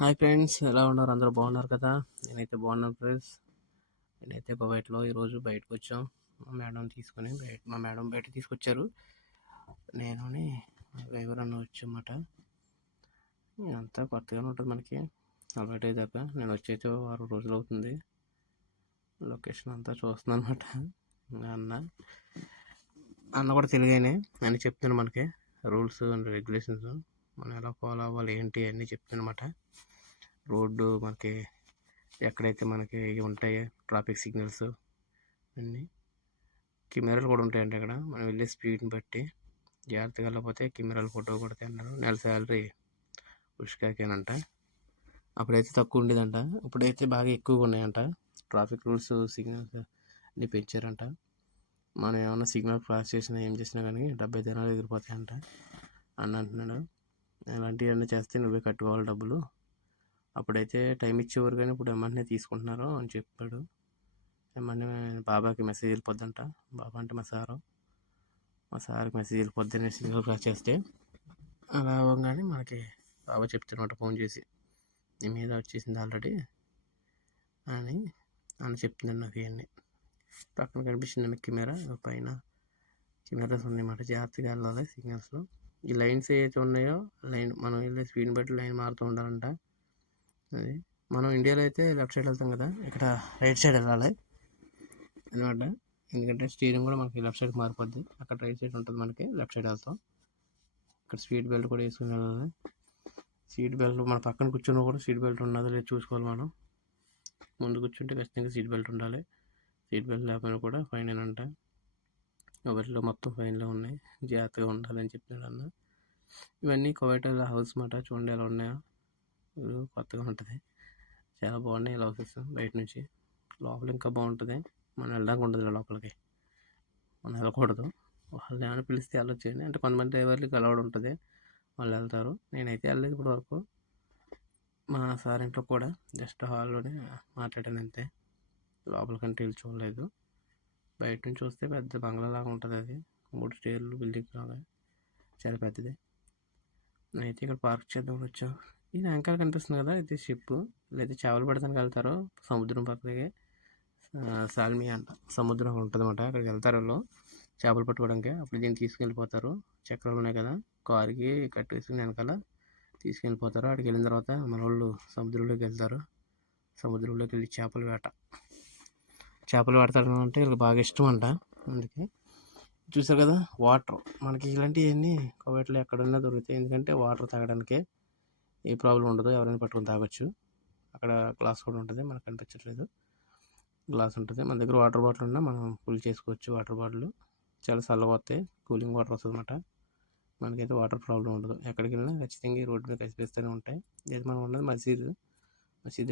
Hi friends, ఎలా ఉన్నారు? అందరూ బాగున్నారు కదా? నేనైతే బాగున్నాను ఫ్రెండ్స్. నేనైతే కువైట్లో ఈరోజు బయటకు వచ్చాం. మా మేడం బయట తీసుకొచ్చారు. నేను ఎవరన్నా వచ్చామాట. అంతా కొత్తగానే ఉంటుంది మనకి, అలవాటు అయ్యేదాకా. నేను వచ్చైతే 6 రోజులు అవుతుంది. లొకేషన్ అంతా చూస్తున్నాను అనమాట. అన్న కూడా తెలుగైనే అని చెప్తున్నాను. మనకి రూల్స్ అండ్ రెగ్యులేషన్స్ మనం ఎలా ఫాలో అవ్వాలి ఏంటి అన్నీ చెప్తున్నమాట. రోడ్డు మనకి ఎక్కడైతే మనకి ఇవి ఉంటాయో ట్రాఫిక్ సిగ్నల్స్ అన్నీ, కెమెరాలు కూడా ఉంటాయండి అక్కడ. మనం వెళ్ళే స్పీడ్ని బట్టి జాగ్రత్తగా వెళ్ళకపోతే కెమెరాలు ఫోటో కొడితే అన్నారు. నెల శాలరీ ఉష్కాకేనంట. అప్పుడైతే తక్కువ ఉండేదంట, ఇప్పుడైతే బాగా ఎక్కువగా ఉన్నాయంట. ట్రాఫిక్ రూల్స్ సిగ్నల్స్ అన్నీ పెంచారంట. మనం ఏమైనా సిగ్నల్ క్రాస్ చేసినా ఏం చేసినా కానీ 70 దినాలు ఎగిరిపోతాయంట అని అంటున్నాడు. ఇలాంటివన్నీ చేస్తే నువ్వే కట్టుకోవాలి డబ్బులు. అప్పుడైతే టైం ఇచ్చేవారు కానీ ఇప్పుడు ఏమన్నా తీసుకుంటున్నారు అని చెప్పాడు. ఏమన్నా బాబాకి మెసేజ్ వెళ్ళిపోద్దంట. బాబా అంటే మా సార్కి మెసేజ్ వెళ్ళిపోద్ది సిగ్నల్ క్రాస్ చేస్తే. అలా అవ్వగానే మనకి బాబా చెప్తున్నమాట ఫోన్ చేసి, నీ మీద వచ్చేసింది ఆల్రెడీ అని చెప్తున్నాను. నాకు ఇవన్నీ పక్కన కనిపిస్తుంది కెమెరా, పైన కెమెరాస్ ఉన్నాయన్నమాట. జాగ్రత్తగా వెళ్ళాలి సిగ్నల్స్లో. ఈ లైన్స్ ఏవైతే ఉన్నాయో మనం వెళ్ళే స్పీడ్ని బట్టి లైన్ మారుతూ ఉండాలంట. అది మనం ఇండియాలో అయితే లెఫ్ట్ సైడ్ వెళ్తాం కదా, ఇక్కడ రైట్ సైడ్ వెళ్ళాలి అనమాట. ఎందుకంటే స్టీరింగ్ కూడా మనకి లెఫ్ట్ సైడ్కి మారిపోద్ది. అక్కడ రైట్ సైడ్ ఉంటుంది, మనకి లెఫ్ట్ సైడ్ వెళ్తాం. ఇక్కడ సీట్ బెల్ట్ కూడా వేసుకుని వెళ్ళాలి. సీట్ బెల్ట్ మన పక్కన కూర్చున్నా కూడా సీట్ బెల్ట్ ఉన్నదో లేదు చూసుకోవాలి. మనం ముందు కూర్చుంటే ఖచ్చితంగా సీట్ బెల్ట్ ఉండాలి. సీట్ బెల్ట్ లేకపోయినా కూడా ఫైన్ అంట. ఒకటిలో మొత్తం ఫైన్లో ఉన్నాయి, జాగ్రత్తగా ఉండాలని చెప్పినాడు అన్న. ఇవన్నీ కువైట్ హౌస్ మాట. చూడండి ఎలా ఉన్నాయో, కొత్తగా ఉంటుంది. చాలా బాగున్నాయి ఇలా హౌసెస్. బయట నుంచి లోపల ఇంకా బాగుంటుంది. మనం వెళ్ళడానికి ఉండదు లోపలికి, మనం వెళ్ళకూడదు. వాళ్ళు ఏమైనా పిలిస్తే వెళ్ళొచ్చేయండి అంటే కొంతమంది డ్రైవర్లకి అలవాటు ఉంటుంది, వాళ్ళు వెళ్తారు. నేనైతే వెళ్ళలేదు ఇప్పటి వరకు. మా సార్ ఇంట్లో కూడా జస్ట్ హాల్లోనే మాట్లాడాను అంతే, లోపలికంటే వెళ్ళి చూడలేదు. బయట నుంచి చూస్తే పెద్ద బంగ్లా లాగా ఉంటుంది. అది 3 స్టేర్లు బిల్డింగ్ లాగా చాలా పెద్దది. నేనైతే ఇక్కడ పార్క్ చేద్దామని వచ్చాం. ఇది వెనకాల కనిపిస్తుంది కదా, ఇది షిప్. లేదా చేపలు పడటానికి వెళ్తారు సముద్రం పక్కకి. సాల్మి అంట సముద్రం ఉంటుంది అన్నమాట. అక్కడికి వెళ్తారు వాళ్ళు చేపలు పట్టుకోవడానికి. అప్పుడు దీన్ని తీసుకెళ్ళిపోతారు. చక్రాలు ఉన్నాయి కదా, కారుకి కట్టేసుకుని వెనకాల తీసుకెళ్ళిపోతారు. అక్కడికి వెళ్ళిన తర్వాత మన వాళ్ళు సముద్రంలోకి వెళ్తారు. సముద్రంలోకి వెళ్ళి చేపలు పడతారు అంటే వీళ్ళకి బాగా ఇష్టం అంట. అందుకే చూసారు కదా వాటర్, మనకి ఇలాంటివన్నీ కువైట్లో ఎక్కడన్నా దొరుకుతాయి. ఎందుకంటే వాటర్ తాగడానికి ఏ ప్రాబ్లం ఉండదు, ఎవరైనా పట్టుకొని తాగొచ్చు. అక్కడ గ్లాస్ కూడా ఉంటుంది, మనకు కనిపించట్లేదు. గ్లాస్ ఉంటుంది. మన దగ్గర వాటర్ బాటిల్ ఉన్నా మనం ఫుల్ చేసుకోవచ్చు. వాటర్ బాటిల్ చాలా చల్లగా వస్తాయి, కూలింగ్ వాటర్ వస్తుంది అన్నమాట. మనకైతే వాటర్ ప్రాబ్లం ఉండదు. ఎక్కడికి వెళ్ళినా ఖచ్చితంగా ఈ రోడ్డు మీద కనిపిస్తూనే ఉంటాయి. ఇది మనం ఉన్నది మసీద్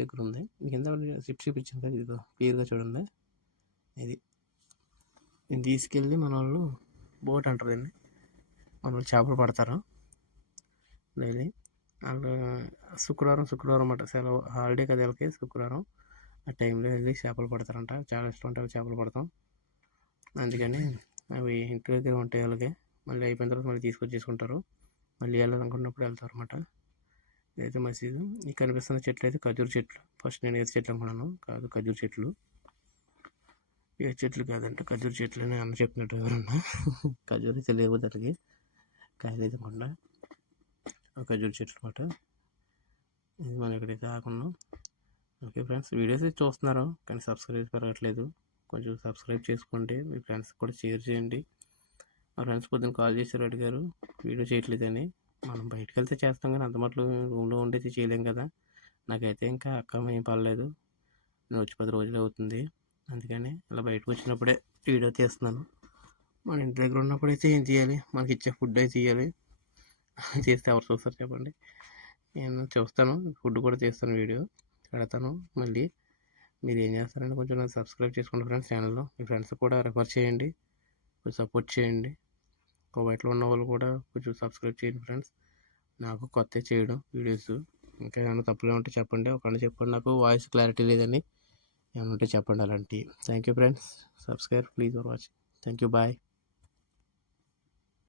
దగ్గర ఉంది. కింద షిప్ చూపించాను కదా, ఇది క్లియర్గా చూడండి. ఇది దీన్ని తీసుకెళ్ళి మన వాళ్ళు బోట్ అంటారు దీన్ని, మన వాళ్ళు చేపలు పడతారు డైలీ. వాళ్ళు శుక్రవారం అన్నమాట సెలవు, హాలిడే కదా వాళ్ళకి. శుక్రవారం ఆ టైంలో వెళ్ళి చేపలు పడతారంట. చాలా ఇష్టం ఉంటుంది చేపలు పడతాం. అందుకని అవి ఇంటి దగ్గర ఉంటాయి వాళ్ళకి. మళ్ళీ అయిపోయిన తర్వాత మళ్ళీ తీసుకొచ్చేసుకుంటారు. మళ్ళీ వెళ్ళాలనుకున్నప్పుడు వెళ్తారు అన్నమాట. ఇదైతే మసీదు. ఈ కనిపిస్తున్న చెట్లు అయితే ఖజూర్ చెట్లు. ఫస్ట్ నేను ఏది చెట్లు అనుకున్నాను, కాదు ఖజూర్ చెట్లు. ఏ చెట్లు కాదంటే ఖజూర్ చెట్లు అని అన్న చెప్పినట్టు ఎవరన్నా. ఖజూర్ తెలియదు దానికి, కాయలు అయితే కొండ ఖజూర్ చెట్లు అన్నమాట. ఇది మనం ఎక్కడైతే ఆకున్నాం. ఓకే ఫ్రెండ్స్, వీడియోస్ చూస్తున్నారు కానీ సబ్స్క్రైబ్ పెరగట్లేదు. కొంచెం సబ్స్క్రైబ్ చేసుకోండి, మీ ఫ్రెండ్స్ కూడా షేర్ చేయండి. మా ఫ్రెండ్స్ పొద్దున్న కాల్ చేశారు, అడిగారు వీడియో చేయట్లేదని. మనం బయటకు వెళ్తే చేస్తాం కానీ అంత మట్లు రూమ్లో ఉండేది చేయలేం కదా. నాకైతే ఇంకా అక్క ఏం పర్లేదు, నేను వచ్చి 10 రోజులు అవుతుంది. అందుకని ఇలా బయటకు వచ్చినప్పుడే వీడియో తీస్తున్నాను. మన ఇంటి దగ్గర ఉన్నప్పుడైతే ఏం చేయాలి, మనకి ఇచ్చే ఫుడ్ అయితే ఇవ్వాలి. చేస్తే ఎవరు చూస్తారు చెప్పండి. నేను చూస్తాను, ఫుడ్ కూడా తీస్తాను, వీడియో పెడతాను. మళ్ళీ మీరు ఏం చేస్తారంటే కొంచెం నాకు సబ్స్క్రైబ్ చేసుకోండి ఫ్రెండ్స్. ఛానల్లో మీ ఫ్రెండ్స్ కూడా రెఫర్ చేయండి, కొంచెం సపోర్ట్ చేయండి. కువైట్లో ఉన్న వాళ్ళు కూడా కొంచెం సబ్స్క్రైబ్ చేయండి ఫ్రెండ్స్. నాకు కొత్త చేయడం వీడియోస్. ఇంకా ఏమైనా తప్పులు ఉంటే చెప్పండి. ఒకవేళ చెప్పండి, నాకు వాయిస్ క్లారిటీ లేదని ఏమైనా ఉంటే చెప్పండి అలాంటివి. Thank you friends, subscribe please for watching. Thank you, bye.